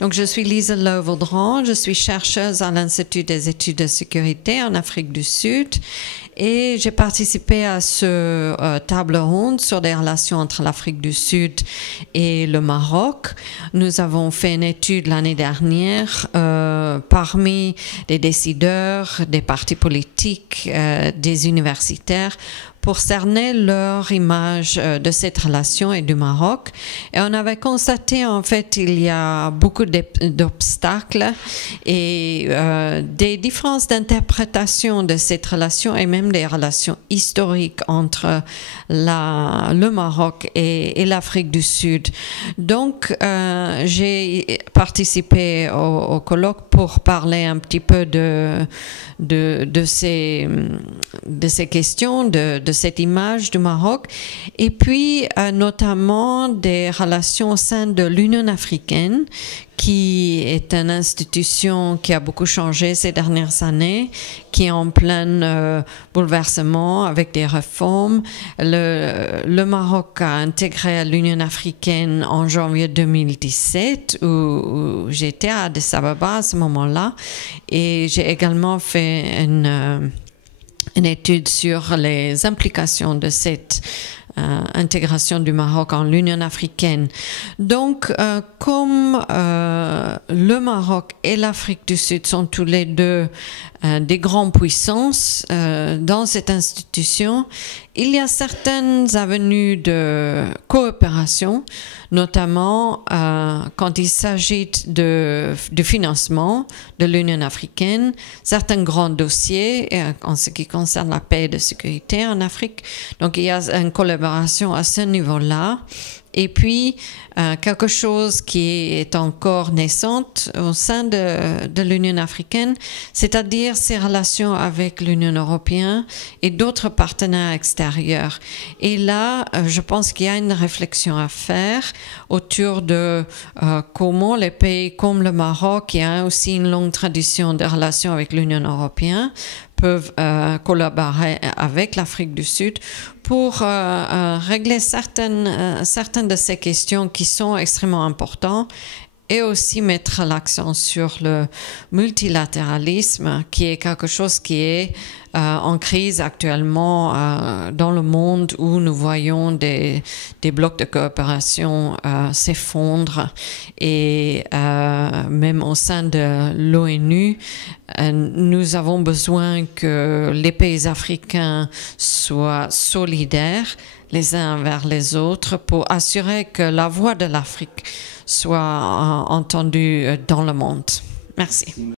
Donc, je suis Lisa Lovaudran, je suis chercheuse à l'Institut des études de sécurité en Afrique du Sud et j'ai participé à ce table ronde sur des relations entre l'Afrique du Sud et le Maroc. Nous avons fait une étude l'année dernière parmi des décideurs, des partis politiques, des universitaires pour cerner leur image de cette relation et du Maroc. Et on avait constaté, en fait, il y a beaucoup d'obstacles et des différences d'interprétation de cette relation et même des relations historiques entre le Maroc et l'Afrique du Sud. Donc, j'ai participé au colloque pour parler un petit peu de ces questions, de cette image du Maroc, et puis notamment des relations au sein de l'Union africaine, qui est une institution qui a beaucoup changé ces dernières années, qui est en plein bouleversement avec des réformes. Le Maroc a intégré à l'Union africaine en janvier 2017, où j'étais à Addis Ababa à ce moment-là, et j'ai également fait une étude sur les implications de cette intégration du Maroc en l'Union africaine. Donc, comme le Maroc et l'Afrique du Sud sont tous les deux des grandes puissances dans cette institution, il y a certaines avenues de coopération, notamment quand il s'agit du financement de l'Union africaine, certains grands dossiers en ce qui concerne la paix et la sécurité en Afrique. Donc, il y a une collaboration à ce niveau-là. Et puis, quelque chose qui est encore naissante au sein de l'Union africaine, c'est-à-dire ses relations avec l'Union européenne et d'autres partenaires extérieurs. Et là, je pense qu'il y a une réflexion à faire autour de comment les pays comme le Maroc, qui a aussi une longue tradition de relations avec l'Union européenne, peuvent collaborer avec l'Afrique du Sud pour régler certaines de ces questions qui sont extrêmement importantes et aussi mettre l'accent sur le multilatéralisme, qui est quelque chose qui est en crise actuellement dans le monde, où nous voyons des blocs de coopération s'effondrer et même au sein de l'ONU, nous avons besoin que les pays africains soient solidaires les uns vers les autres pour assurer que la voix de l'Afrique soit entendue dans le monde. Merci.